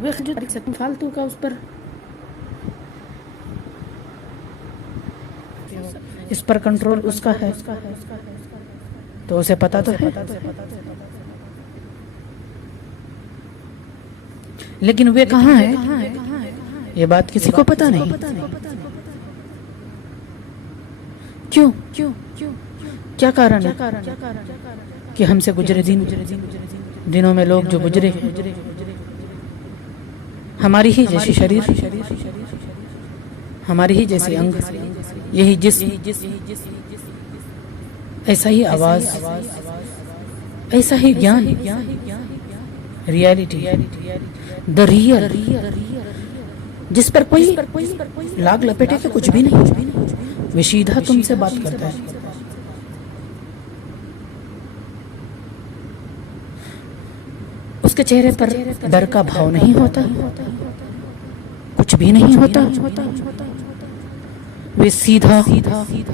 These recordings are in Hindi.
वे जो फालतू का उस पर इस पर कंट्रोल उसका है, तो उसे पता तो है। लेकिन वे कहाँ है ये बात किसी को पता नहीं। क्यों? क्या कारण है कि हमसे गुजरे दिनों में लोग जो गुजरे हमारी ही जैसी शरीर, हमारी ही जैसी अंग, यही जिस्म, ऐसा ही आवाज, ऐसा ही ज्ञान, रियलिटी, द रियल, जिस पर कोई लाग लपेटे के कुछ भी नहीं, वे सीधा तुमसे बात करता है। उसके चेहरे पर डर का भाव नहीं होता, कुछ भी नहीं होता। वे सीधा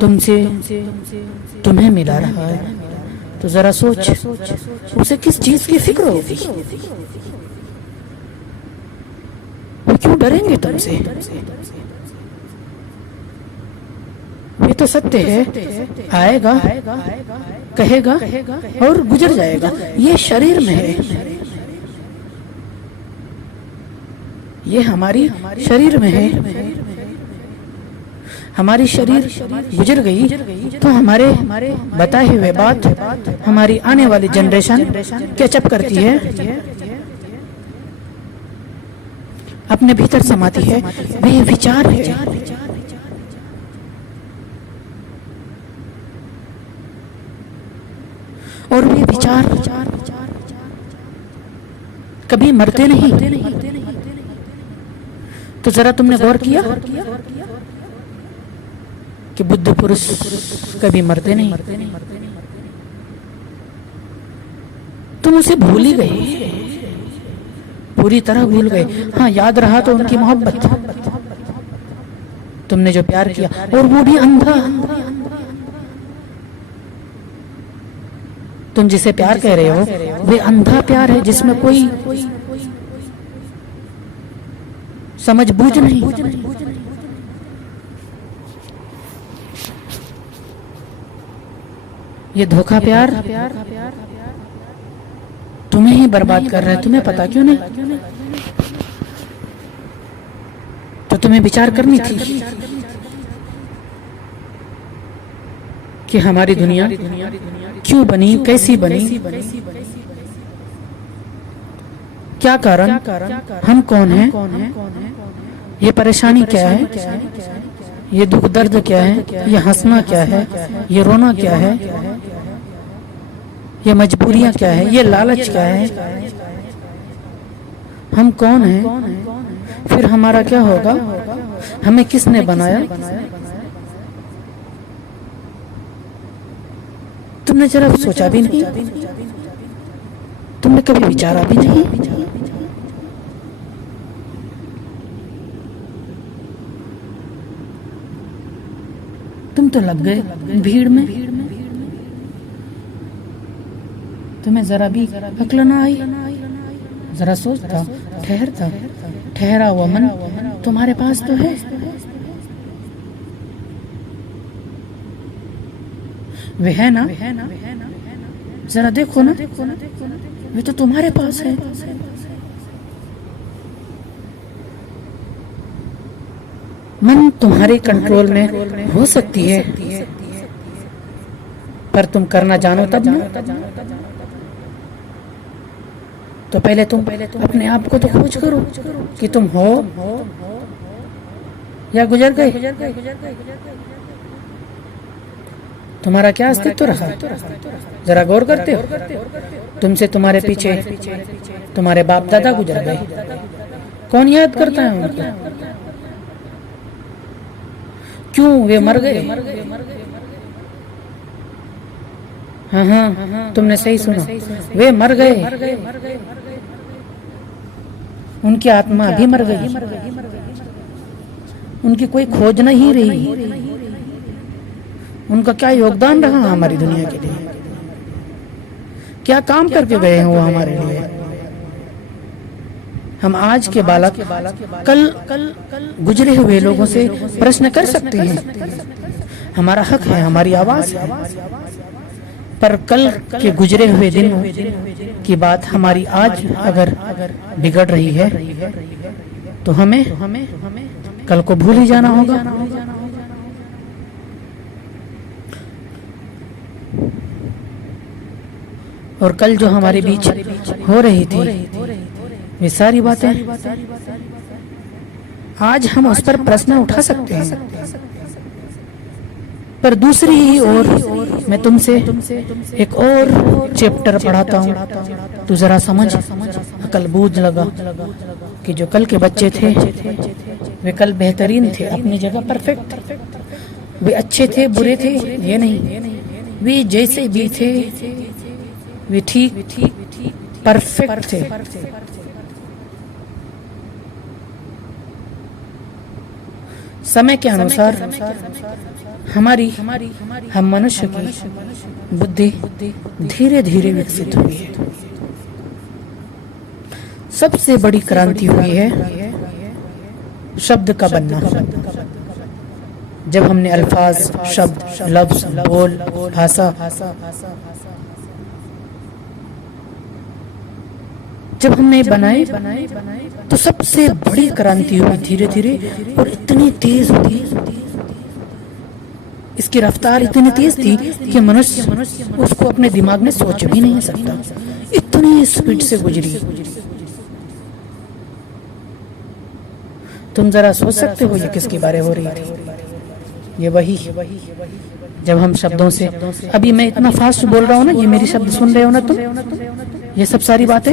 तुमसे तुम्हें मिला रहा है। तो जरा सोच, उसे किस चीज की फिक्र होगी? वो क्यों डरेंगे तुमसे? ये तो सत्य है, आएगा, कहेगा और गुजर जाएगा। ये शरीर में है, ये हमारी शरीर में है। हमारी शरीर गुजर गई तो हमारे बताए हुए बात हमारी आने वाली जनरेशन कैचअप करती है, अपने भीतर समाती है। वे विचार है, और वे विचार कभी मरते नहीं। तो जरा तुमने गौर किया कि बुद्ध पुरुष कभी मरते नहीं। तुम उसे भूल ही गए, पूरी तरह भूल गए। हाँ, याद रहा तो उनकी मोहब्बत, तुमने जो प्यार किया, और वो भी अंधा। तुम जिसे प्यार कह रहे हो वे अंधा प्यार है, जिसमें कोई समझ बूझ नहीं। ये धोखा प्यार तुम्हें ही बर्बाद कर रहा है। तुम्हें पता क्यों नहीं? तो तुम्हें विचार करनी थी कि हमारी दुनिया क्यों बनी, कैसी बनी, क्या कारण, हम कौन हैं, ये परेशानी क्या है, ये दुख दर्द क्या है, ये हंसना क्या है, ये रोना क्या है, ये मजबूरियां क्या है, ये लालच क्या है, हम कौन हैं, फिर हमारा क्या होगा, हमें किसने बनाया? तुमने जरा सोचा भी नहीं, तुमने कभी विचारा भी नहीं। तुम तो लग गए भीड़ में, तुम्हें जरा भी अक्ल ना आई। जरा सोचता, ठहरता, ठहरा हुआ मन तुम्हारे पास तो है। वे है ना, जरा देखो ना, वे तो तुम्हारे पास है। मन तुम्हारे कंट्रोल में हो सकती है, पर तुम करना जानो तब ना। तो पहले तुम अपने आप को तो खोज करो कि तुम हो या गुजर गए। तुम्हारा क्या अस्तित्व रहा, जरा गौर करते हो? तुमसे तुम्हारे पीछे तुम्हारे बाप दादा गुजर गए, कौन याद करता है उनको? क्यों वे मर गए? हाँ, तुमने सही सुना, वे मर गए। उनकी आत्मा भी मर गई, उनकी कोई खोज नहीं रही। उनका क्या योगदान रहा हमारी दुनिया के लिए? क्या काम करके गए हैं वो हमारे लिए? हम आज के बालक कल गुजरे हुए लोगों से प्रश्न कर सकते हैं, हमारा हक है, हमारी आवाज है। पर कल के गुजरे हुए दिनों की बात हमारी आज अगर बिगड़ रही है तो हमें कल को भूल ही जाना होगा। और कल जो हमारे बीच हो रही थी वे सारी बातें आज हम उस पर प्रश्न उठा सकते हैं। पर दूसरी ही ओर मैं तुमसे एक और चैप्टर पढ़ाता हूँ, तो जरा समझ अकल बूझ लगा कि जो कल के बच्चे थे वे कल बेहतरीन थे, अपनी जगह परफेक्ट थे। वे अच्छे थे, बुरे थे ये नहीं, वे जैसे भी थे वे ठीक परफेक्ट थे। समय के अनुसार हम मनुष्य की बुद्धि धीरे धीरे विकसित हुई है। सबसे बड़ी क्रांति हुई है शब्द का बनना। जब हमने अल्फाज, शब्द, लफ्ज, बोल, भाषा जब हमने बनाए तो सबसे बड़ी क्रांति हुई धीरे धीरे, और इतनी तेज हुई, इसकी रफ्तार इतनी तेज थी कि मनुष्य उसको अपने दिमाग में सोच भी नहीं सकता, इतनी स्पीड से गुजरी। तुम जरा सोच सकते हो ये किसके बारे हो रही थी? ये वही जब हम शब्दों से, अभी मैं इतना फास्ट बोल रहा हूँ ना, ये मेरी शब्द सुन रहे हो ना तुम, ये सब सारी बातें,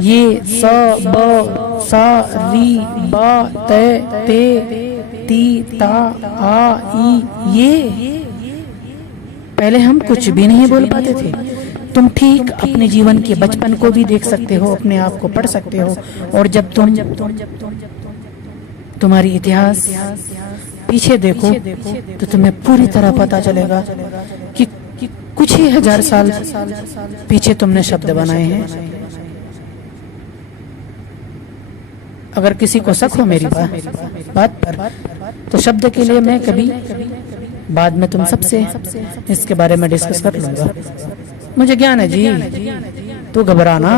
ये स ब सा री बा ते ते ती ता आ ई, ये पहले हम कुछ भी नहीं बोल पाते थे। तुम ठीक अपने जीवन के बचपन को भी देख सकते हो, अपने आप को पढ़ सकते हो, और जब तुम्हारी इतिहास पीछे देखो तो तुम्हें पूरी तरह पता चलेगा कि कुछ ही हजार साल पीछे तुमने शब्द बनाए हैं। अगर किसी को शक हो मेरी बात पर, तो शब्द के लिए मैं कभी बाद में तुम सबसे इसके बारे में डिस्कस कर लूंगा। मुझे ज्ञान है जी, तू घबराना,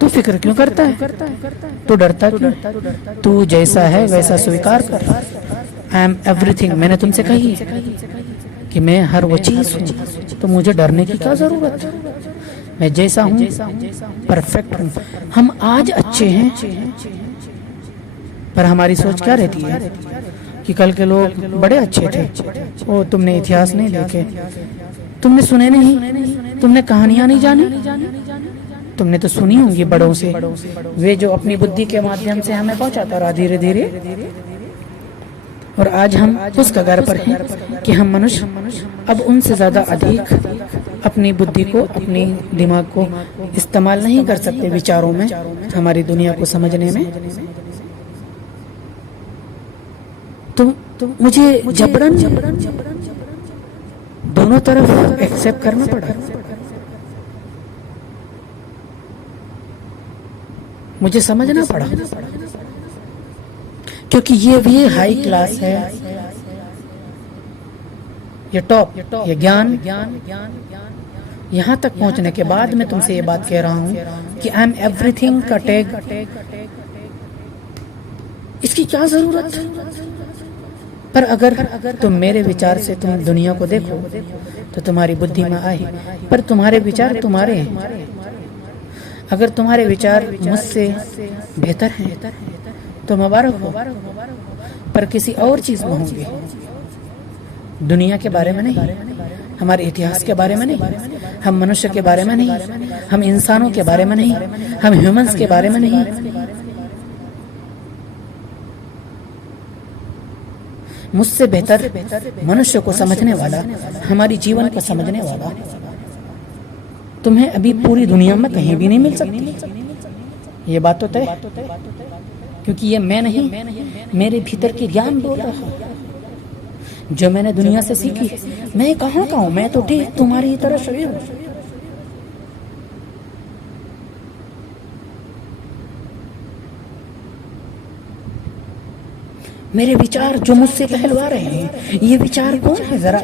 तू फिक्र क्यों करता है, तू डरता क्यों? तू जैसा है वैसा स्वीकार कर। आई एम एवरीथिंग, मैंने तुमसे कही कि मैं हर वो चीज हूँ, तो मुझे डरने की क्या जरूरत? मैं जैसा हूँ परफेक्ट हूँ। हम आज अच्छे हैं, पर हमारी सोच क्या रहती है कि कल के लोग बड़े अच्छे थे। ओ, तुमने इतिहास नहीं देखे, तुमने सुने नहीं, तुमने कहानियां नहीं जानी, तुमने तो सुनी होंगी बड़ों से, वे जो अपनी बुद्धि के माध्यम से हमें पहुंचाता रहा धीरे धीरे। और आज हम उस कगार पर हैं कि हम मनुष्य अब उनसे ज्यादा अधिक अपनी बुद्धि को, अपनी दिमाग को इस्तेमाल नहीं कर सकते विचारों में, हमारी दुनिया को समझने में। तो मुझे जबरन दोनों तरफ एक्सेप्ट करना पड़ा। मुझे समझना पड़ा, क्योंकि ये हाई क्लास है, ये टॉप, ये ज्ञान। यहाँ तक पहुंचने के बाद मैं तुमसे ये बात कह रहा हूँ कि आई एम एवरीथिंग का टैग, इसकी क्या जरूरत? पर अगर तुम मेरे विचार से तुम दुनिया को देखो तो तुम्हारी बुद्धि में आए, पर तुम्हारे विचार तुम्हारे हैं। अगर तुम्हारे विचार मुझसे बेहतर हैं तो मुबारक हो, पर किसी और चीज में होंगे, दुनिया के बारे में नहीं, हमारे इतिहास के बारे में नहीं, हम मनुष्य के बारे में नहीं, हम इंसानों के बारे में नहीं, हम ह्यूमंस के बारे में नहीं। मुझसे बेहतर मनुष्य को समझने वाला, हमारी जीवन को समझने वाला तुम्हें अभी पूरी दुनिया में कहीं भी नहीं मिल सकती। ये बात तो तय, क्योंकि ये मैं नहीं, मेरे भीतर की ज्ञान बोल रहा है, जो मैंने दुनिया से सीखी। मैं कहाँ का हूँ? मैं तो ठीक तुम्हारी तरह शरीर हूँ। मेरे विचार जो मुझसे कहलवा रहे हैं, ये विचार कौन है? जरा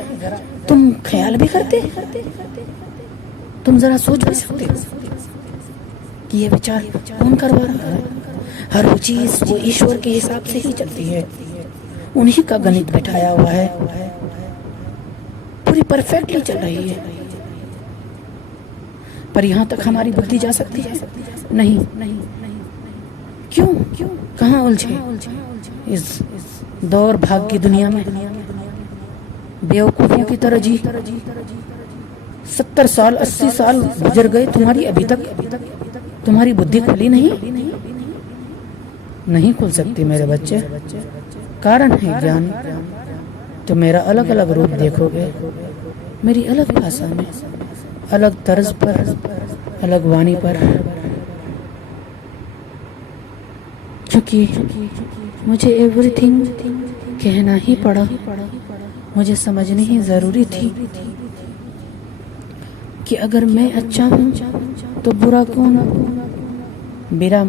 तुम ख्याल भी करते? तुम जरा सोच भी सकते हो कि ये विचार कौन करवा रहा है? हर वो चीज वो ईश्वर के हिसाब से ही चलती है, उन्हीं का गणित बिठाया हुआ है, पूरी परफेक्टली चल रही है। पर यहाँ तक हमारी बुद्धि जा सकती है? नहीं। क्यों? कहाँ उलझे? इस दौड़ भाग की दुनिया में बेवकूफों की तरह जी। 70 साल 80 साल गुजर गए, तुम्हारी अभी तक तुम्हारी बुद्धि खुली नहीं खुल सकती मेरे बच्चे। कारण है ज्ञान। तो मेरा अलग अलग रूप देखोगे, मेरी अलग भाषा में, अलग तर्ज पर, अलग वाणी पर, क्योंकि मुझे एवरीथिंग कहना ही पड़ा। मुझे समझनी ही जरूरी थी कि अगर मैं अच्छा हूँ तो बुरा कौन? मेरा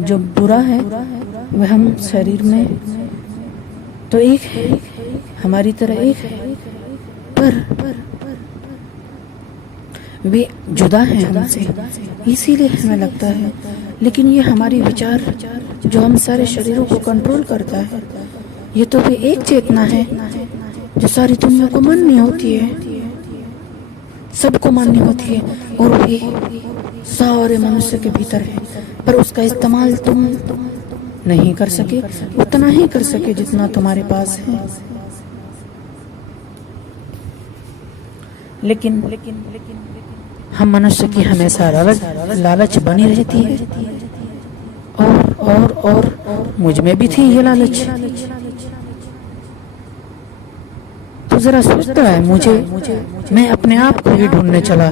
जो बुरा है वह हम शरीर में तो एक है, हमारी तरह एक है, पर वे जुदा हैं हमसे, इसीलिए हमें लगता है। लेकिन ये हमारी विचार जो हम सारे शरीरों को कंट्रोल करता है, ये तो भी एक चेतना है जो सारी दुनिया को मान्य होती है, सबको मान्य होती है, और वे सारे मनुष्य के भीतर है। पर उसका इस्तेमाल तुम नहीं कर सके, उतना ही कर सके जितना तुम्हारे पास है। लेकिन हम मनुष्य की हमेशा लालच बनी रहती है, और मुझ में भी थी ये लालच। तो जरा सोचता है मैं अपने आप को ही ढूंढने चला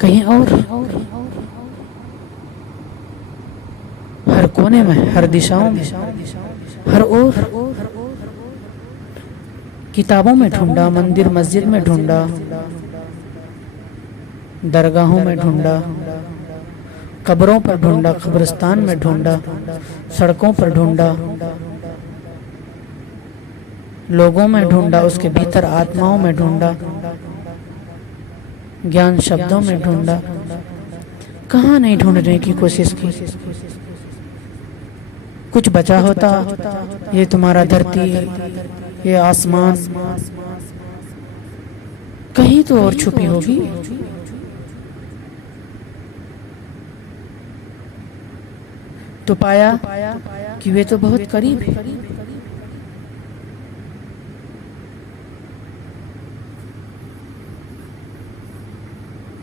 कहीं और, हर कोने में, हर दिशाओं में, हर ओर। किताबों में ढूंढा, मंदिर मस्जिद में ढूंढा, दरगाहों में ढूंढा, कब्रों पर ढूंढा, कब्रिस्तान में ढूंढा, सड़कों पर ढूंढा, लोगों में ढूंढा, उसके भीतर आत्माओं में ढूंढा, ज्ञान शब्दों में ढूंढा। कहाँ नहीं ढूंढने की कोशिश की। कुछ बचा होता, ये तुम्हारा धरती, ये आसमान कहीं तो और छुपी होगी। तो पाया कि वे तो बहुत करीब है।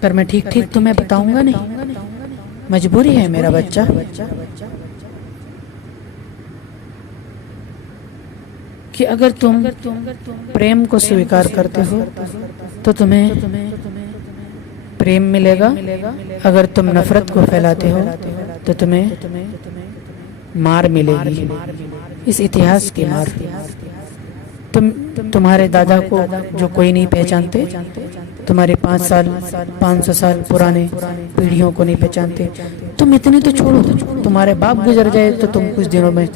पर मैं ठीक ठीक तुम्हें बताऊंगा नहीं, मजबूरी है मेरा बच्चा। कि अगर तुम प्रेम को स्वीकार करते हो तो तुम्हें प्रेम मिलेगा, अगर तुम नफरत को फैलाते हो तो तुम्हें मार मिलेगी। इस इतिहास की मार। तुम्हारे दादा को जो कोई नहीं पहचानते, तुम्हारे 500 साल पुराने पीढ़ियों को नहीं पहचानते, तुम इतने तो छोड़ो, तुम्हारे बाप गुजर जाए तो तुम कुछ दिनों में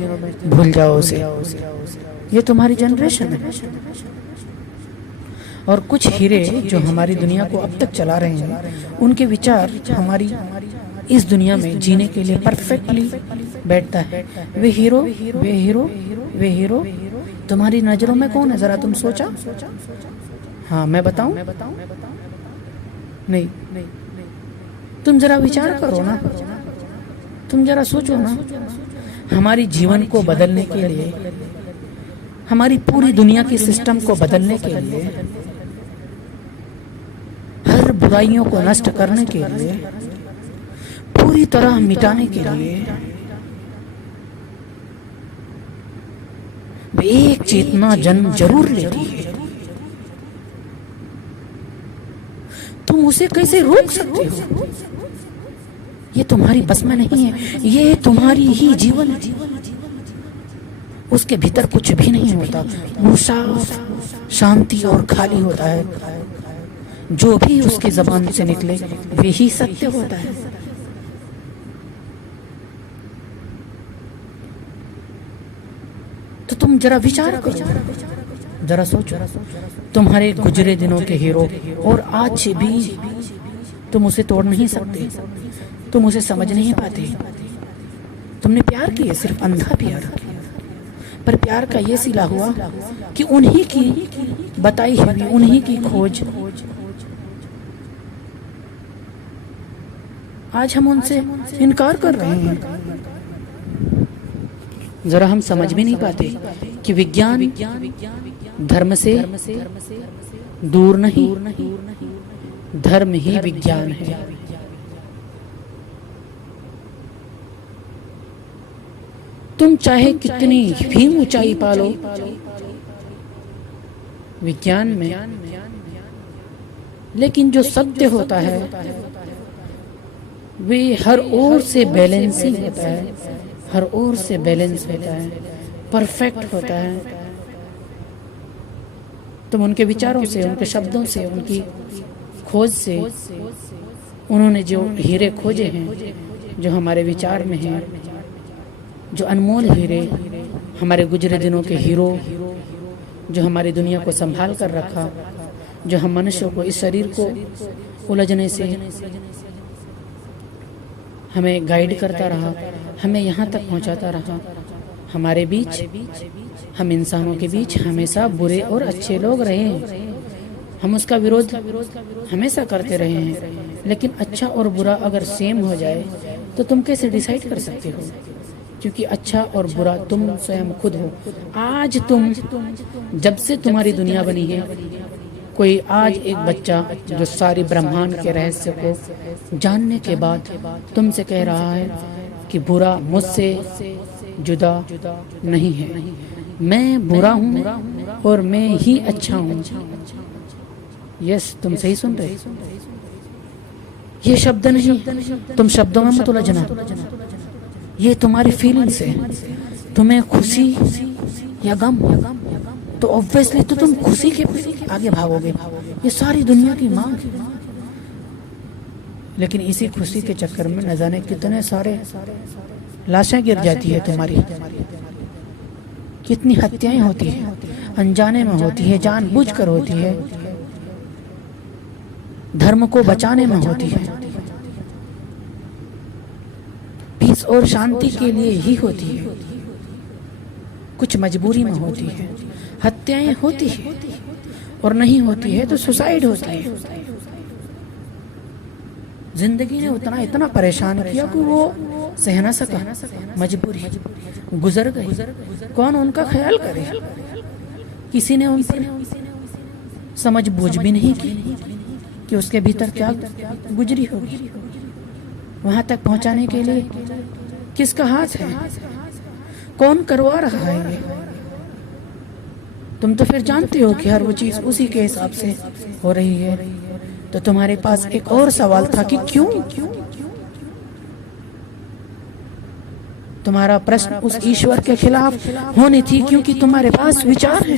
भूल जाओ उसे। ये तुम्हारी जनरेशन है। और कुछ हीरे जो हमारी दुनिया को अब तक चला रहे हैं, उनके विचार हमारी इस दुनिया में जीने के लिए परफेक्टली बैठता है। वे हीरो तुम्हारी नजरों में कौन है? जरा तुम सोचा। हाँ, मैं बताऊं? नहीं, तुम जरा विचार करो ना, तुम जरा सोचो ना। हमारी जीवन को बदलने के लिए, हमारी पूरी दुनिया की सिस्टम को बदलने के लिए, हर बुराइयों को नष्ट करने के लिए, पूरी तरह मिटाने के लिए एक चेतना जन्म जरूर लेती है। तुम उसे कैसे रोक सकते हो? ये तुम्हारी बस में नहीं है, ये तुम्हारी ही जीवन है। उसके भीतर कुछ भी नहीं होता, वो साफ शांति और खाली होता है। जो भी उसकी जबान से निकले वे ही सत्य होता है। तो तुम जरा विचार करो, जरा सोचो, तुम्हारे गुजरे दिनों के हीरो और आज भी तुम उसे तोड़ नहीं सकते, तुम उसे समझ नहीं पाते। तुमने प्यार किया, सिर्फ अंधा प्यार, पर प्यार का ये सिला हुआ कि उन्हीं की बताई हुई, उन्हीं की खोज आज हम उनसे इनकार कर रहे हैं। जरा हम समझ भी नहीं पाते कि विज्ञान धर्म से दूर नहीं, धर्म ही विज्ञान है। तुम चाहे कितनी भी ऊंचाई पालो विज्ञान में, लेकिन जो सत्य होता है वे हर ओर से बैलेंसिंग होता है, हर ओर से बैलेंस होता है, परफेक्ट होता है। तुम उनके विचारों से, उनके शब्दों से, उनकी खोज से, उन्होंने जो हीरे खोजे हैं जो हमारे विचार में हैं, जो अनमोल हीरे, हमारे गुजरे दिनों के हीरो जो हमारी दुनिया को संभाल कर रखा, जो हम मनुष्यों को, इस शरीर को उलझने से हमें गाइड करता रहा, हमें यहाँ तक पहुँचाता रहा। हमारे बीच, हम इंसानों के बीच हमेशा बुरे और अच्छे लोग रहे हैं, हम उसका विरोध हमेशा करते रहे हैं। लेकिन अच्छा और बुरा अगर सेम हो जाए तो तुम कैसे डिसाइड कर सकते हो? क्योंकि अच्छा और बुरा तुम स्वयं खुद हो। आज तुम, जब से तुम्हारी दुनिया बनी है, कोई आज एक बच्चा जो सारी ब्रह्मांड के रहस्य को जानने के बाद तुमसे कह रहा है कि बुरा मुझसे जुदा नहीं है, मैं बुरा हूँ और मैं ही अच्छा हूँ। यस, तुम सही सुन रहे। ये शब्द नहीं, तुम शब्दों में मत उलझना, ये तुम्हारी फीलिंग्स है। तुम्हें खुशी या गम, तो ऑब्वियसली तो तुम खुशी के आगे भागोगे, ये सारी दुनिया की मांग है। लेकिन इसी खुशी के चक्कर में न जाने कितने सारे लाशें गिर जाती है तुम्हारी, कितनी हत्याएं होती है, अनजाने में होती है, जानबूझकर होती है, धर्म को बचाने में होती है, पीस और शांति के लिए ही होती है, कुछ मजबूरी में होती है। हत्याएं होती है और नहीं होती है तो सुसाइड होती है। जिंदगी ने उतना इतना परेशान किया कि वो सह न सका, मजबूरी, गुजर गए। कौन उनका ख्याल करे? किसी ने उन पर समझ बूझ भी नहीं की कि उसके भीतर क्या गुजरी होगी। वहां तक पहुंचाने के लिए किसका हाथ है? कौन करवा रहा है ये? तुम तो फिर जानते हो कि हर वो चीज उसी के हिसाब से हो रही है। तो तुम्हारे पास एक और सवाल था कि क्यों? तुम्हारा प्रश्न उस ईश्वर के खिलाफ होनी थी, क्योंकि तुम्हारे पास विचार है,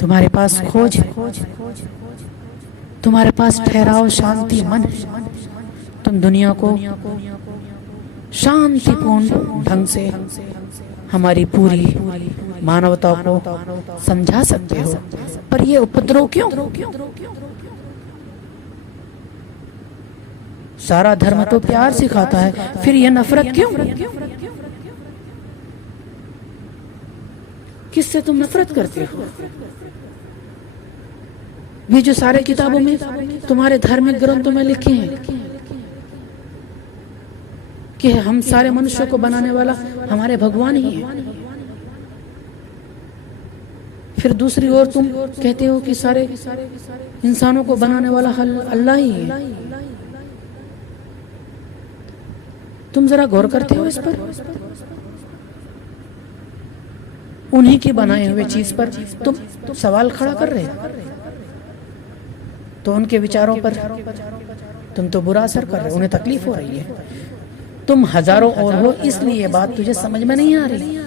तुम्हारे पास खोज है, तुम्हारे पास ठहराव, शांति, मन है। तुम दुनिया को शांतिपूर्ण ढंग से, हमारी पूरी मानवता को समझा सकते हो, पर ये उपद्रव क्यों? सारा धर्म तो प्यार सिखाता है, फिर ये नफरत क्यों? किससे तुम नफरत करते हो? ये जो सारे किताबों में, तुम्हारे धार्मिक ग्रंथों में लिखे हैं कि हम सारे मनुष्यों को बनाने वाला हमारे भगवान ही है, फिर दूसरी ओर तुम कहते हो कि सारे इंसानों को बनाने वाला अल्लाह ही है। तुम जरा गौर करते हो इस पर? उन्हीं की बनाए हुए चीज पर तुम सवाल खड़ा कर रहे हो, तो उनके विचारों पर तुम तो बुरा असर कर रहे हो, उन्हें तकलीफ हो रही है। तुम हजारों और हो, इसलिए ये बात तुझे समझ में नहीं आ रही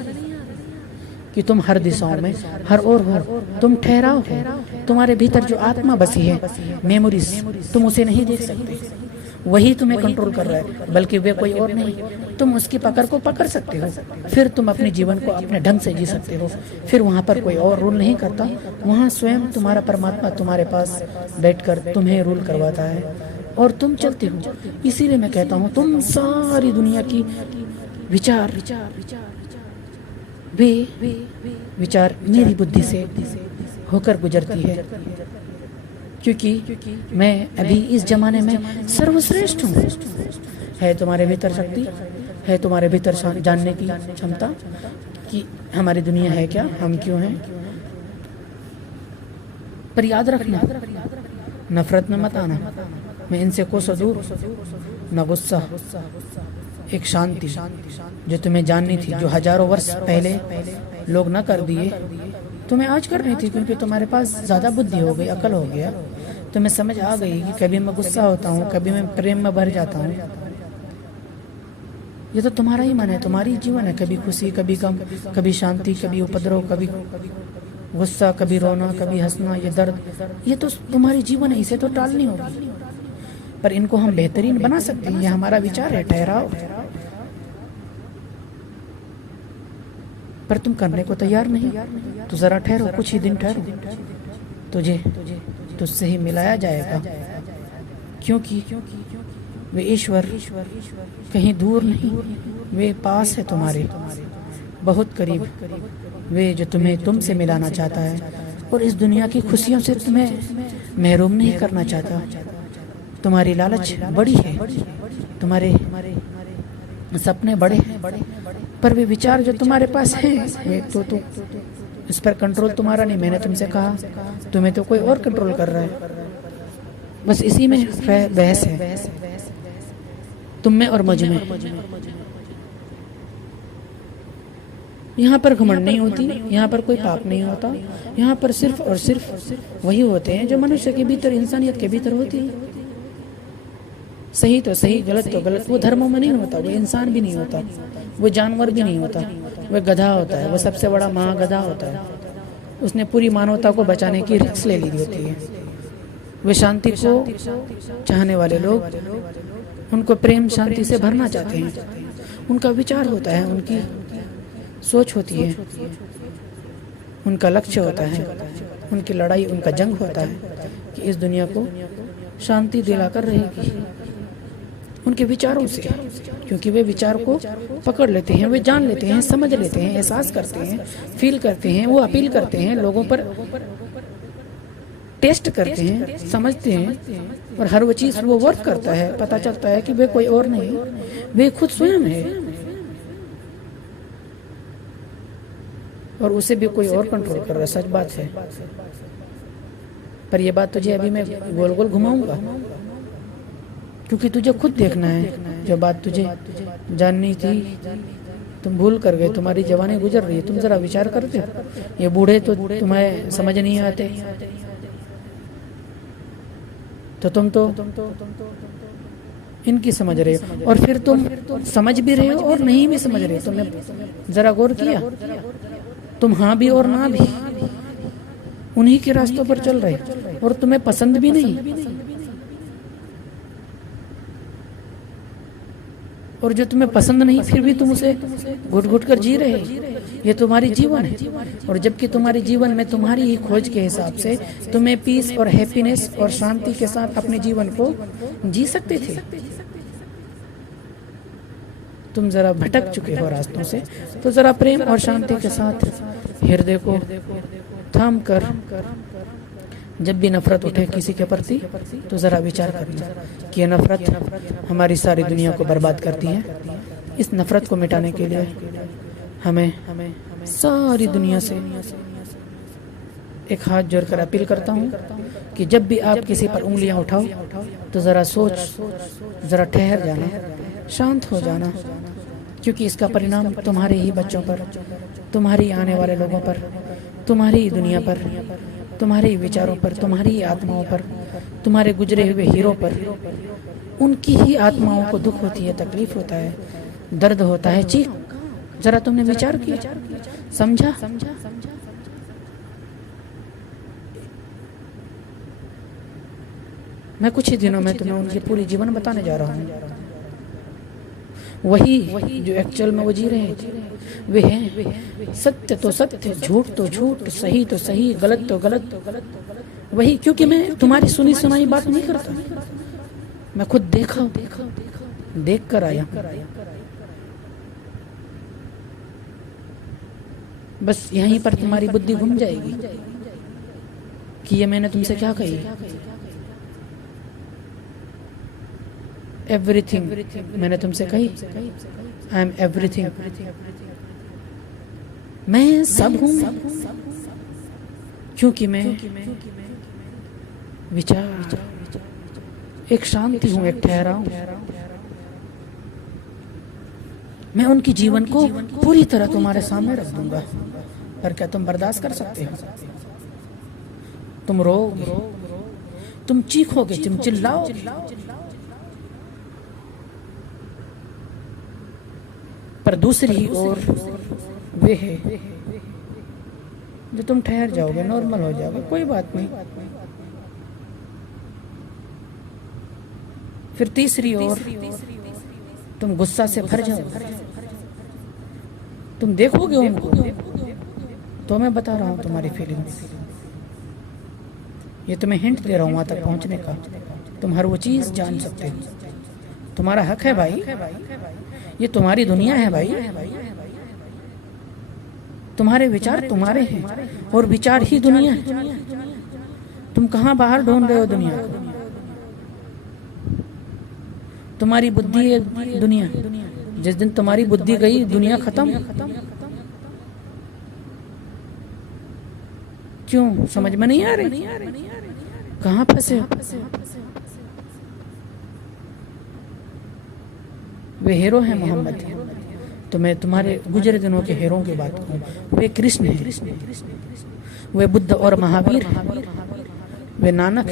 कि तुम हर दिशाओं में, हर ओर हो। तुम ठहराव हो, तुम्हारे भीतर जो आत्मा बसी है, मेमोरीज, तुम उसे नहीं देख सकते, वही तुम्हें कंट्रोल कर रहा है, बल्कि वे कोई और नहीं। तुम उसकी पकड़ को पकड़ सकते हो, फिर तुम अपने जीवन को अपने ढंग से जी सकते हो। फिर वहाँ पर कोई और रूल नहीं करता, वहाँ स्वयं तुम्हारा परमात्मा तुम्हारे पास बैठकर तुम्हें रूल करवाता है और तुम चलते हो। इसीलिए मैं कहता हूँ तुम सारी दुनिया की विचार वे विचार मेरी बुद्धि से होकर गुजरती है, क्योंकि मैं अभी इस जमाने में सर्वश्रेष्ठ हूँ। है तुम्हारे भीतर शक्ति, है तुम्हारे भीतर जानने की क्षमता कि हमारी दुनिया है क्या, हम क्यों हैं। पर याद रखना, नफरत में मत आना। मैं इनसे कोसों दूर, न गुस्सा, एक शांति जो तुम्हें जाननी थी, जो हजारों वर्ष पहले लोग न कर दिए, तुम्हें आज करनी थी, क्योंकि तुम्हारे पास ज्यादा बुद्धि हो गई, अकल हो गया। तुम्हें समझ आ गई कि कभी मैं गुस्सा होता हूँ, कभी मैं प्रेम में भर जाता हूँ। ये तो तुम्हारा ही मन है, तुम्हारी जीवन है। कभी खुशी, कभी गम, कभी शांति, कभी उपद्रव, कभी गुस्सा, कभी रोना, कभी हंसना, ये दर्द, ये तो तुम्हारी जीवन है, इसे तो टालनी होगी। पर इनको हम बेहतरीन बना सकते हैं, ये हमारा विचार है, ठहराव। पर तुम करने को तैयार नहीं, तो जरा ठहरो, कुछ ही दिन ठहरो, तुझे तुझसे ही मिलाया जाएगा। क्योंकि वे ईश्वर कहीं दूर नहीं, वे पास है तुम्हारे, बहुत करीब। वे जो तुम्हें तुमसे मिलाना चाहता है और इस दुनिया की खुशियों से तुम्हें महरूम नहीं करना चाहता। तुम्हारी लालच बड़ी है, तुम्हारे सपने बड़े हैं, पर वे विचार जो तुम्हारे पास है, वे तो इस पर कंट्रोल तुम्हारा नहीं। मैंने तुमसे कहा, तुम्हें तो कोई और कंट्रोल कर रहा है। बस इसी में बहस है, तुम में और मुझ में। यहाँ पर घमंड नहीं होती, यहाँ पर कोई पाप नहीं होता, यहाँ पर सिर्फ और सिर्फ वही होते हैं जो मनुष्य के भीतर, इंसानियत के भीतर होती है। सही तो सही, गलत तो गलत। वो धर्मों में नहीं होता, वो इंसान भी नहीं होता, वो जानवर भी नहीं होता, वो गधा होता है, वो सबसे बड़ा महागधा होता है। उसने पूरी मानवता को बचाने की रिस्क ले ली होती है। वे शांति को चाहने वाले लोग, उनको प्रेम शांति से भरना चाहते हैं। उनका विचार होता है, उनकी सोच होती है, उनका लक्ष्य होता है, उनकी लड़ाई, उनका जंग होता है कि इस दुनिया को शांति दिलाकर रहेगी उनके विचारों से। क्योंकि वे विचार को पकड़ लेते हैं, वे जान लेते हैं, समझ लेते हैं, एहसास करते हैं, फील करते हैं, वो अपील करते हैं, लोगों पर टेस्ट करते हैं, समझते हैं, और हर वो चीज़ वो वर्क करता है। पता चलता है कि वे कोई और नहीं, वे खुद स्वयं है, और उसे भी कोई और कंट्रोल कर रहा है। सच बात है, पर यह बात तुझे अभी मैं गोल गोल घुमाऊंगा, क्योंकि तुझे खुद देखना है। जो बात तुझे जाननी थी तुम भूल कर गए, तुम्हारी जवानी गुजर रही है। तुम जरा विचार करते हो, ये बूढ़े तो तुम्हें समझ नहीं आते, तो तुम तो इनकी समझ रहे हो, और फिर तुम समझ भी रहे हो और नहीं भी समझ रहे हो। तुमने जरा गौर किया, तुम हाँ भी और ना भी उन्हीं के रास्तों पर चल रहे, और तुम्हें पसंद भी नहीं, और जो तुम्हें पसंद नहीं फिर भी तुम उसे घुट घुट कर जी रहे। ये तुम्हारी जीवन है, और जबकि तुम्हारे जीवन में तुम्हारी ही खोज के हिसाब से तुम्हें पीस और हैप्पीनेस और शांति के साथ अपने जीवन को जी सकते थे। तुम जरा भटक चुके हो रास्तों से, तो जरा प्रेम और शांति के साथ हृदय को थाम कर, जब भी नफरत उठे किसी के प्रति, तो जरा विचार करना कि यह नफरत हमारी सारी दुनिया को बर्बाद करती है। इस नफरत को मिटाने के लिए हमें सारी दुनिया से एक हाथ जोड़कर अपील करता हूँ कि जब भी आप किसी पर उंगलियां उठाओ, तो जरा सोच, जरा ठहर जाना, शांत हो जाना, क्योंकि इसका परिणाम तुम्हारे ही बच्चों पर, तुम्हारी आने वाले लोगों पर, तुम्हारी ही दुनिया पर, तुम्हारे ही विचारों पर, तुम्हारी ही आत्माओं पर, तुम्हारे गुजरे हुए हीरो पर, उनकी ही आत्माओं को दुख होती है, तकलीफ होता है, दर्द होता है। चीख, जरा तुमने विचार किया, समझा? मैं कुछ ही दिनों में तुम्हें उनकी पूरी जीवन बताने जा रहा हूँ। वही जो एक्चुअल में वो जी रहे हैं, वे हैं सत्य तो सत्य, झूठ तो झूठ, सही तो सही, गलत तो गलत। वही, क्योंकि मैं तुम्हारी सुनी सुनाई बात नहीं करता, मैं खुद देख कर आया। बस यहीं पर तुम्हारी बुद्धि घूम जाएगी कि ये मैंने तुमसे क्या कही। एवरीथिंग मैंने तुमसे कही, आई एम एवरीथिंग, मैं सब हूं, क्योंकि मैं विचार, एक शांति हूं, एक ठहराव। मैं उनकी जीवन को पूरी तरह तुम्हारे सामने रख दूंगा, पर क्या तुम बर्दाश्त कर सकते हो? तुम रोओगे, तुम चीखोगे, तुम चिल्लाओगे, पर दूसरी ओर वे है जो तुम ठहर जाओगे, नॉर्मल हो जाओगे, कोई बात नहीं। फिर तीसरी ओर तुम गुस्सा से भर जाओगे, तुम देखोगे उनको, तो मैं बता रहा हूं तुम्हारी फीलिंग्स, ये तुम्हें हिंट दे रहा हूं वहां तक पहुंचने का। तुम हर वो चीज जान सकते हो, तुम्हारा हक है भाई, ये तुम्हारी दुनिया है भाई, तुम्हारे विचार तुम्हारे हैं और विचार ही दुनिया है। तुम कहां बाहर ढूंढ रहे हो दुनिया को? तुम्हारी बुद्धि है दुनिया, जिस दिन तुम्हारी बुद्धि गई दुनिया खत्म। क्यों समझ में नहीं आ रही? कहां फंसे? वे हीरो हैं मोहम्मद, तो मैं तुम्हारे गुजरे दिनों के हीरो की बात कहूं। वे कृष्ण हैं, वे बुद्ध और महावीर हैं, वे नानक,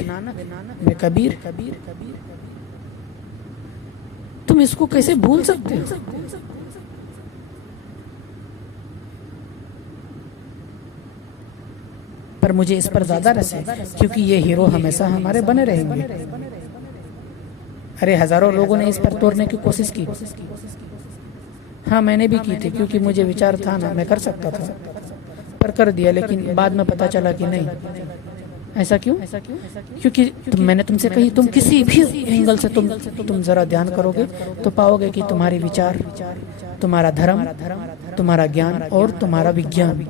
वे कबीर। तुम इसको कैसे भूल सकते हो? पर मुझे इस पर ज्यादा रस है, क्योंकि ये हीरो हमेशा हमारे बने रहेंगे। अरे हजारों लोगों ने इस पर तोड़ने की कोशिश की, हाँ मैंने भी की थी, क्योंकि मुझे विचार था ना, मैं कर सकता था, पर कर दिया। लेकिन बाद में पता चला कि नहीं। ऐसा क्यों? क्योंकि मैंने तुमसे कही, तुम किसी भी एंगल से तुम जरा ध्यान करोगे तो पाओगे कि तुम्हारी विचार, तुम्हारा धर्म, तुम्हारा ज्ञान और तुम्हारा विज्ञान,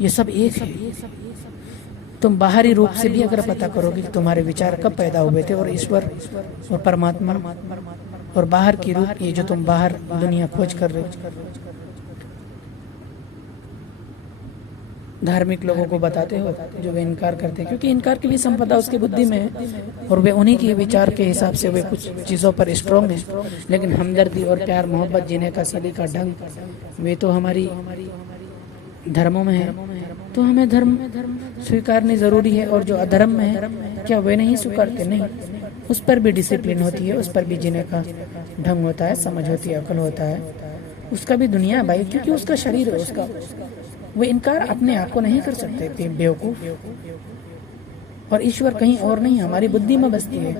ये सब एक है। तुम बाहरी रूप से भी अगर पता करोगे कि तुम्हारे विचार कब पैदा हुए थे, और ईश्वर और परमात्मा और बाहर की रूप, ये जो तुम बाहर दुनिया खोज कर रहे हो, धार्मिक लोगों को बताते हो जो वे इनकार करते हैं, क्योंकि इनकार की भी संपदा उसकी बुद्धि में है, और वे उन्हीं के विचार के हिसाब से वे कुछ चीज़ों पर स्ट्रॉन्ग है। लेकिन हमदर्दी और प्यार मोहब्बत जीने का सलीका ढंग, वे तो हमारी धर्मों में है, तो हमें धर्म स्वीकारनी जरूरी है। और जो अधर्म में है, क्या वे नहीं स्वीकारते? नहीं, उस पर भी डिसिप्लिन होती है, उस पर भी जीने का ढंग होता है, समझ होती है, अकल होता है, उसका भी दुनिया है भाई, क्योंकि उसका शरीर है उसका। वो इनकार अपने आप को नहीं कर सकते बेवकूफ। और ईश्वर कहीं और नहीं, हमारी बुद्धि में बसती है।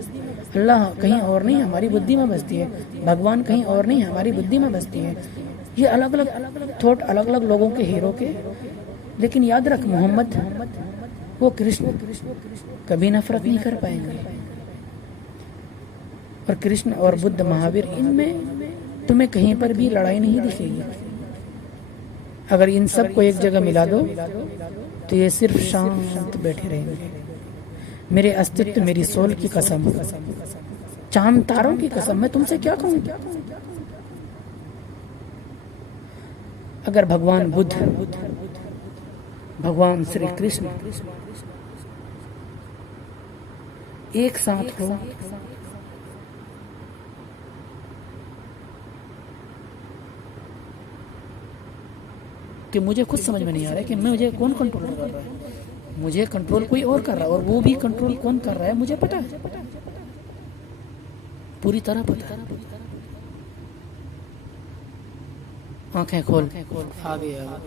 अल्लाह कहीं और नहीं, हमारी बुद्धि में बसती है। भगवान कहीं और नहीं, हमारी बुद्धि में बसती है। ये अलग अलग थॉट, अलग अलग लोगों के हीरो के। लेकिन याद रख, मोहम्मद वो कृष्ण कभी नफरत नहीं कर पाएंगे। और कृष्ण और बुद्ध, महावीर, इनमें तुम्हें कहीं पर भी लड़ाई नहीं दिखेगी। अगर इन सब को एक जगह मिला दो तो ये सिर्फ शांत बैठे रहेंगे। मेरे अस्तित्व, मेरी सोल की कसम, चांद तारों की कसम, मैं तुमसे क्या कहूँ? अगर भगवान बुद्ध, भगवान श्री कृष्ण एक साथ हो, कि मुझे खुद समझ में नहीं आ रहा है कि मुझे कौन कंट्रोल कर रहा है। मुझे कंट्रोल कोई और कर रहा है, और वो भी कंट्रोल कौन कर रहा है मुझे पता है, पूरी तरह पता है। आंखें खोल, आ गया।